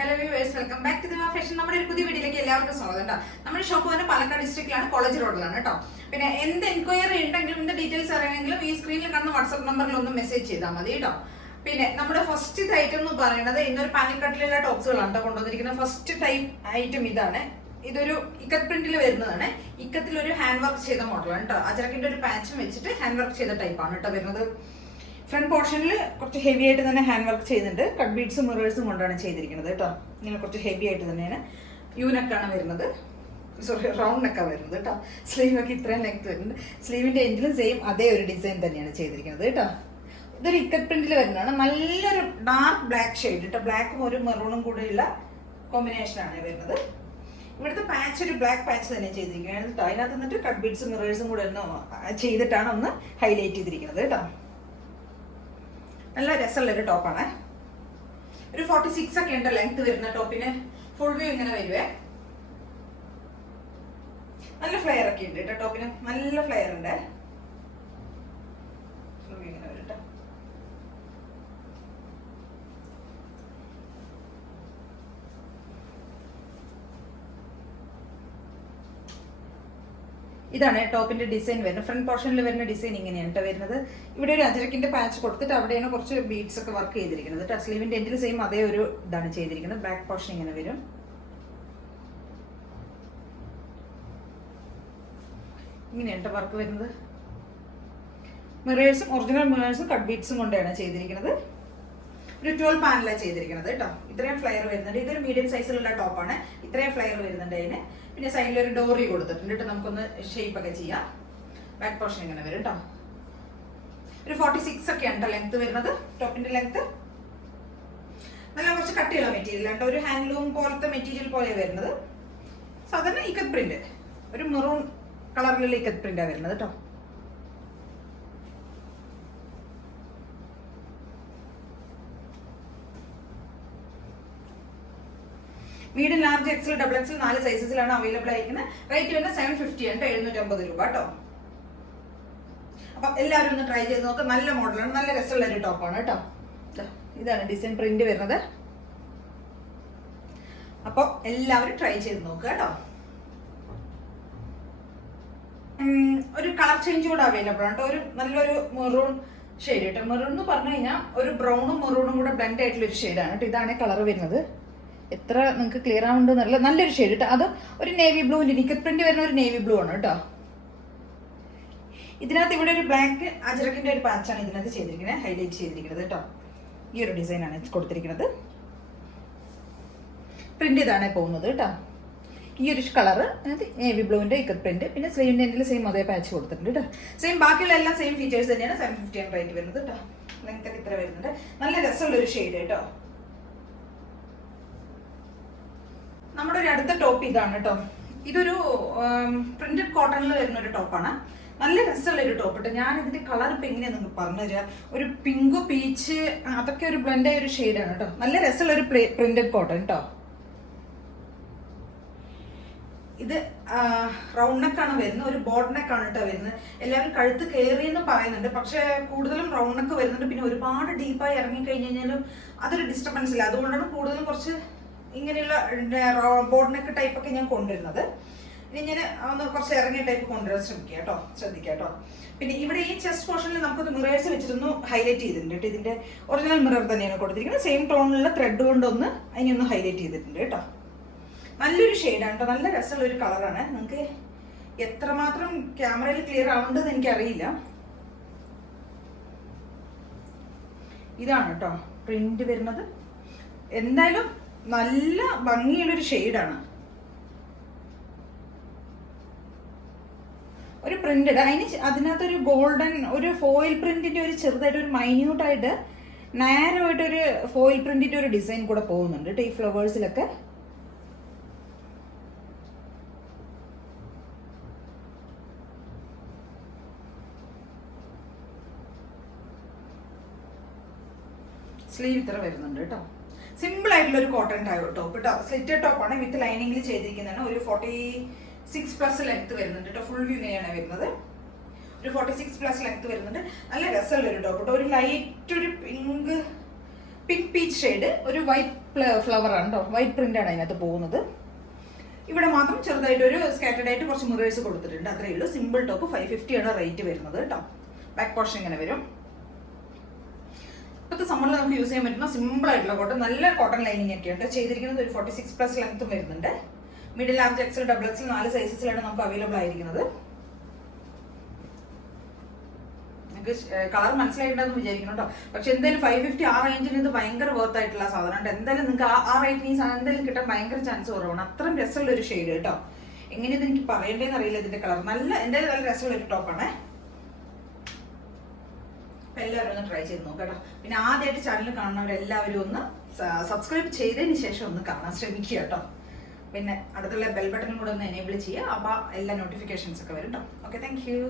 Hello viewers, welcome back to Diva Fashion. നമ്മുടെ ഒരു പുതിയ വീഡിയോയിലേക്ക് എല്ലാവർക്കും സ്വാഗതം കേട്ടോ. നമ്മുടെ ഷോപ്പ് തന്നെ പാലക്കാട് ഡിസ്ട്രിക്റ്റിലാണ്, കോളേജ് റോഡിലാണ് കേട്ടോ. പിന്നെ എന്ത് എൻക്വയറി ഉണ്ടെങ്കിലും എന്ത് ഡീറ്റെയിൽസ് അറിയണമെങ്കിലും ഈ സ്ക്രീനിൽ കാണുന്ന വാട്സ്ആപ്പ് നമ്പറിൽ ഒന്ന് മെസ്സേജ് ചെയ്താൽ മതി കേട്ടോ. പിന്നെ നമ്മുടെ ഫസ്റ്റ് ഐറ്റം എന്ന് പറയുന്നത് ഇന്നൊരു പാനൽ കട്ടിലുള്ള ടോപ്സുകളാണ് കേട്ടോ കൊണ്ടുവന്നിരിക്കുന്നത്. ഫസ്റ്റ് ടൈപ്പ് ഐറ്റം ഇതാണ്. ഇതൊരു ഇക്കത്ത് പ്രിന്റിൽ വരുന്നതാണ്. ഇക്കത്തിൽ ഒരു ഹാൻഡ് വർക്ക് ചെയ്ത മോഡലാണ് കേട്ടോ. അജറക്കിന്റെ ഒരു പാച്ചും വെച്ചിട്ട് ഹാൻഡ് വർക്ക് ചെയ്ത ടൈപ്പാണ് കേട്ടോ വരുന്നത്. ഫ്രണ്ട് പോർഷനിൽ കുറച്ച് ഹെവി ആയിട്ട് തന്നെ ഹാൻഡ് വർക്ക് ചെയ്യുന്നുണ്ട്. കട്ട് ബീഡ്സും മിറേഴ്സും കൊണ്ടാണ് ചെയ്തിരിക്കുന്നത് കേട്ടോ. ഇങ്ങനെ കുറച്ച് ഹെവി ആയിട്ട് തന്നെയാണ്. യു നെക്കാണ് വരുന്നത്, സോറി റൗണ്ട് നെക്കാണ് വരുന്നത് കേട്ടോ. സ്ലീവൊക്കെ ഇത്രയും ലെങ്ത് വരുന്നുണ്ട്. സ്ലീവിന്റെ എൻഡിലും സെയിം അതേ ഒരു ഡിസൈൻ തന്നെയാണ് ചെയ്തിരിക്കുന്നത് കേട്ടോ. ഇതൊരു ഇക്കത്ത് പ്രിന്റിൽ വരുന്നതാണ്. നല്ലൊരു ഡാർക്ക് ബ്ലാക്ക് ഷെയ്ഡ് കേട്ടോ. ബ്ലാക്കും ഒരു മെറൂണും കൂടെയുള്ള കോമ്പിനേഷനാണ് വരുന്നത്. ഇവിടുത്തെ പാച്ച് ഒരു ബ്ലാക്ക് പാച്ച് തന്നെ ചെയ്തിരിക്കുന്നത് കേട്ടോ. അതിനകത്ത് നിന്നിട്ട് കട്ട് ബീഡ്സും മിറേഴ്സും കൂടെ ചെയ്തിട്ടാണ് ഒന്ന് ഹൈലൈറ്റ് ചെയ്തിരിക്കുന്നത് കേട്ടോ. നല്ല രസമുള്ളൊരു ടോപ്പാണ്. ഒരു 46 ഒക്കെ ഉണ്ട് ലെങ്ത് വരുന്ന ടോപ്പിന്. ഫുൾ വ്യൂ ഇങ്ങനെ വരുവേ. നല്ല ഫ്ലെയർ ഒക്കെ ഉണ്ട് കേട്ടോ ടോപ്പിന്. നല്ല ഫ്ലെയർ ഉണ്ട്. ഫുൾ വ്യൂ ഇങ്ങനെ വരും കേട്ടോ. ഇതാണ് ടോപ്പിന്റെ ഡിസൈൻ വരുന്നത്. ഫ്രണ്ട് പോർഷനിൽ വരുന്ന ഡിസൈൻ ഇങ്ങനെയാണ് കേട്ടോ വരുന്നത്. ഇവിടെ ഒരു അജരക്കിന്റെ പാച്ച് കൊടുത്തിട്ട് അവിടെയാണ് കുറച്ച് ബീഡ്സ് ഒക്കെ വർക്ക് ചെയ്തിരിക്കുന്നത് കേട്ടോ. സ്ലീവിന്റെ എൻഡിൽ സെയിം അതേ ഒരു ഇതാണ് ചെയ്തിരിക്കുന്നത്. ബാക്ക് പോർഷൻ ഇങ്ങനെ വരും. ഇങ്ങനെയാണ് കേട്ടോ വർക്ക് വരുന്നത്. മിറേഴ്സും ഒറിജിനൽ മിറേഴ്സും കട്ട് ബീഡ്സും കൊണ്ടാണ് ചെയ്തിരിക്കുന്നത്. ഒരു 12 പാനലാണ് ചെയ്തിരിക്കുന്നത് കേട്ടോ. ഇത്രയും ഫ്ലെയർ വരുന്നുണ്ട്. ഇതൊരു മീഡിയം സൈസിലുള്ള ടോപ്പാണ്. ഇത്രയും ഫ്ലെയർ വരുന്നുണ്ട് അതിന്. പിന്നെ സൈഡിൽ ഒരു ഡോറി കൊടുത്തിട്ടുണ്ട് കേട്ടോ. നമുക്കൊന്ന് ഷേപ്പ് ഒക്കെ ചെയ്യാം. ബാക്ക് പോർഷൻ ഇങ്ങനെ വരും കേട്ടോ. ഒരു 46 ഒക്കെയാണ് കേട്ടോ ലെങ്ത് വരുന്നത്. ടോപ്പിന്റെ ലെങ്ത് നല്ല കുറച്ച് കട്ടിയുള്ള മെറ്റീരിയൽ ആണ്. ഒരു ഹാൻഡ്ലൂം പോലത്തെ മെറ്റീരിയൽ പോലെ വരുന്നത്. സാധാരണ ഇക്കത്ത് പ്രിന്റ്, ഒരു മെറൂൺ കളറിലുള്ള ഇക്കത്ത് പ്രിന്റാണ് വരുന്നത് കേട്ടോ. Medium, large, XL, double XL 4 സൈസസിലാണ് അവൈലബിൾ ആയിരിക്കുന്നത്. റേറ്റ് വരുന്നത് 750 ആണ്, 750 രൂപ കേട്ടോ. അപ്പൊ എല്ലാവരും ഒന്ന് ട്രൈ ചെയ്ത് നോക്കുക. നല്ല മോഡലാണ്, നല്ല രസമുള്ള ഒരു ടോപ്പാണ് കേട്ടോ. ഇതാണ് ഡിസൈൻ പ്രിന്റ് വരുന്നത്. അപ്പൊ എല്ലാവരും ട്രൈ ചെയ്ത് നോക്കുക കേട്ടോ. ഒരു കളർ ചേഞ്ച് കൂടെ അവൈലബിൾ ആണ് കേട്ടോ. ഒരു നല്ലൊരു മെറൂൺ ഷെയ്ഡ് കേട്ടോ. മെറൂൺ എന്ന് പറഞ്ഞു കഴിഞ്ഞാൽ ഒരു ബ്രൗണും മെറൂണും കൂടെ ബ്ലെൻഡ് ആയിട്ടുള്ള ഒരു ഷെയ്ഡാണ് കേട്ടോ. ഇതാണ് കളർ വരുന്നത്. എത്ര നിങ്ങൾക്ക് ക്ലിയർ ആവുന്നുണ്ട്. നല്ലൊരു ഷെയ്ഡ് കേട്ടോ. അത് ഒരു നേവി ബ്ലൂ, ഇക്കത്ത് പ്രിന്റ് വരുന്ന ഒരു നേവി ബ്ലൂ ആണ് കേട്ടോ. ഇതിനകത്ത് ഇവിടെ ഒരു ബ്ലാക്ക് അജറക്കിന്റെ ഒരു പാച്ചാണ് ഇതിനകത്ത് ചെയ്തിരിക്കുന്നത്, ഹൈലൈറ്റ് ചെയ്തിരിക്കുന്നത് കേട്ടോ. ഈ ഒരു ഡിസൈനാണ് കൊടുത്തിരിക്കുന്നത്. പ്രിന്റ് ഇതാണ് പോകുന്നത് കേട്ടോ. ഈ ഒരു കളർ അതിനകത്ത് നേവി ബ്ലൂവിന്റെ ഇക്കത്ത് പ്രിന്റ്. പിന്നെ സ്ലീവിന്റെ എൻഡിൽ സെയിം അതേ പാച്ച് കൊടുത്തിട്ടുണ്ട് കേട്ടോ. സെയിം ബാക്കിയുള്ള എല്ലാം സെയിം ഫീച്ചേഴ്സ് തന്നെയാണ്. 750 ആണ് റേറ്റ് വരുന്നത് കേട്ടോ. ലെങ്ത് ഒക്കെ ഇത്ര വരുന്നുണ്ട്. നല്ല രസമുള്ള ഒരു ഷെയ്ഡ് കേട്ടോ. നമ്മുടെ ഒരു അടുത്ത ടോപ്പ് ഇതാണ് കേട്ടോ. ഇതൊരു പ്രിന്റഡ് കോട്ടണിൽ വരുന്ന ഒരു ടോപ്പാണ്. നല്ല രസമുള്ള ഒരു ടോപ്പ് കേട്ടോ. ഞാൻ ഇതിന്റെ കളർ ഇപ്പൊ എങ്ങനെയാ നിങ്ങൾക്ക് പറഞ്ഞു തരാം. ഒരു പിങ്ക്, പീച്ച് അതൊക്കെ ഒരു ബ്ലെൻഡ് ആയ ഒരു ഷെയ്ഡാണ് കേട്ടോ. നല്ല രസമുള്ള ഒരു പ്രിന്റഡ് കോട്ടൺ കേട്ടോ. ഇത് റൗണ്ട് നെക്കാണ് വരുന്നത്. ഒരു ബോർഡ് നെക്കാണ് കേട്ടോ വരുന്നത്. എല്ലാവരും കഴുത്ത് കയറിയെന്ന് പറയുന്നുണ്ട്, പക്ഷെ കൂടുതലും റൗണ്ട് നെക്ക് വരുന്നുണ്ട്. പിന്നെ ഒരുപാട് ഡീപ്പായി ഇറങ്ങി കഴിഞ്ഞ് കഴിഞ്ഞാലും അതൊരു ഡിസ്റ്റർബൻസ് ഇല്ല. അതുകൊണ്ടാണ് കൂടുതലും കുറച്ച് ഇങ്ങനെയുള്ള ബോർഡ് നെക്ക് ടൈപ്പ് ഒക്കെ ഞാൻ കൊണ്ടുവരുന്നത്. ഇനി ഞാൻ ഒന്ന് കുറച്ച് ഇറങ്ങിയ ടൈപ്പ് കൊണ്ടുവരാൻ ശ്രമിക്കുക കേട്ടോ, ശ്രദ്ധിക്കുക കേട്ടോ. പിന്നെ ഇവിടെ ഈ ചെസ്റ്റ് പോർഷനിൽ നമുക്കൊന്ന് മിറേഴ്സ് വെച്ചിട്ടൊന്ന് ഹൈലൈറ്റ് ചെയ്തിട്ടുണ്ട് കേട്ടോ. ഇതിന്റെ ഒറിജിനൽ മിറർ തന്നെയാണ് കൊടുത്തിരിക്കുന്നത്. സെയിം ടോണിലുള്ള ത്രെഡ് കൊണ്ടൊന്ന് അതിനൊന്ന് ഹൈലൈറ്റ് ചെയ്തിട്ടുണ്ട് കേട്ടോ. നല്ലൊരു ഷെയ്ഡാണ് കേട്ടോ. നല്ല രസമുള്ള ഒരു കളറാണ്. നിങ്ങൾക്ക് എത്രമാത്രം ക്യാമറയിൽ ക്ലിയർ ആവേണ്ടതെന്ന് എനിക്കറിയില്ല. ഇതാണ് കേട്ടോ പ്രിന്റ് വരുന്നത്. എന്തായാലും നല്ല ഭംഗിയുള്ളൊരു ഷെയ്ഡാണ്. ഒരു പ്രിന്റഡ് അതിനകത്തൊരു ഗോൾഡൻ ഒരു ഫോയിൽ പ്രിന്റിന്റെ ഒരു ചെറുതായിട്ട് ഒരു മൈന്യൂട്ടായിട്ട് നാരോ ആയിട്ടൊരു ഫോയിൽ പ്രിന്റിന്റെ ഒരു ഡിസൈൻ കൂടെ പോകുന്നുണ്ട് കേട്ടോ ഈ ഫ്ലവേഴ്സിലൊക്കെ. സ്ലീവ് ഇത്ര വരുന്നുണ്ട് കേട്ടോ. സിമ്പിൾ ആയിട്ടുള്ള ഒരു കോട്ടൺ ടോപ്പ് കേട്ടോ. സ്ലിറ്റഡ് ടോപ്പാണ്, വിത്ത് ലൈനിങ്ങിൽ ചെയ്തിരിക്കുന്നതാണ്. ഒരു 46+ ലെങ്ത് വരുന്നുണ്ട് കേട്ടോ. ഫുൾ വ്യൂ ഇങ്ങനെയാണ് വരുന്നത്. ഒരു 46+ ലെങ്ത് വരുന്നുണ്ട്. നല്ല രസമുള്ള ഒരു ടോപ്പ് കേട്ടോ. ഒരു ലൈറ്റ് ഒരു പിങ്ക് പിങ്ക് പീച്ച് ഷെയ്ഡ്, ഒരു വൈറ്റ് ഫ്ലവർ ആണ് കേട്ടോ, വൈറ്റ് പ്രിന്റ് ആണ് അതിനകത്ത് പോകുന്നത്. ഇവിടെ മാത്രം ചെറുതായിട്ട് ഒരു സ്കാറ്റേഡ് ആയിട്ട് കുറച്ച് മിറേഴ്സ് കൊടുത്തിട്ടുണ്ട്, അത്രയേ ഉള്ളൂ. സിമ്പിൾ ടോപ്പ് 550 ആണ് റേറ്റ് വരുന്നത് കേട്ടോ. ബാക്ക് പോർഷൻ ഇങ്ങനെ വരും. ഇപ്പോഴത്തെ സമ്മറിൽ നമുക്ക് യൂസ് ചെയ്യാൻ പറ്റുന്ന സിമ്പിൾ ആയിട്ടുള്ള കോട്ടൺ, നല്ല കോട്ടൺ ലൈനിങ് ഒക്കെയുണ്ട് ചെയ്തിരിക്കുന്നത്. ഒരു 46+ ലെങ്ത്തും വരുന്നുണ്ട്. Middle, large, XL, double XL 4 സൈസസിലാണ് നമുക്ക് അവൈലബിൾ ആയിരിക്കുന്നത്. നിങ്ങൾക്ക് കളർ മനസ്സിലായിട്ടുണ്ടെന്ന് വിചാരിക്കണം കേട്ടോ. പക്ഷെ എന്തായാലും 550 ആ റേഞ്ചിൽ ഇത് ഭയങ്കര വർത്ത് ആയിട്ടുള്ള സാധനമാണ്. എന്തായാലും നിങ്ങൾക്ക് ആ റേറ്റിന് ഈ സാധനം എന്തായാലും കിട്ടാൻ ഭയങ്കര ചാൻസ് കുറവാണ്. അത്രയും രസമുള്ള ഒരു ഷെയ്ഡ് കേട്ടോ. എങ്ങനെയത് എനിക്ക് പറയേണ്ടതെന്ന് അറിയില്ല ഇതിന്റെ കളർ. എന്തായാലും നല്ല രസമുള്ള ഒരു ടോപ്പാണ്. എല്ലാവരും ഒന്ന് ട്രൈ ചെയ്ത് നോക്കാം കേട്ടോ. പിന്നെ ആദ്യമായിട്ട് ചാനൽ കാണുന്നവരെല്ലാവരും ഒന്ന് സബ്സ്ക്രൈബ് ചെയ്തതിന് ശേഷം ഒന്ന് കാണാൻ ശ്രമിക്കുക കേട്ടോ. പിന്നെ അടുത്തുള്ള ബെൽ ബട്ടണും കൂടെ ഒന്ന് എനേബിൾ ചെയ്യുക. അപ്പോൾ എല്ലാ നോട്ടിഫിക്കേഷൻസ് ഒക്കെ വരും കേട്ടോ. Okay, thank you.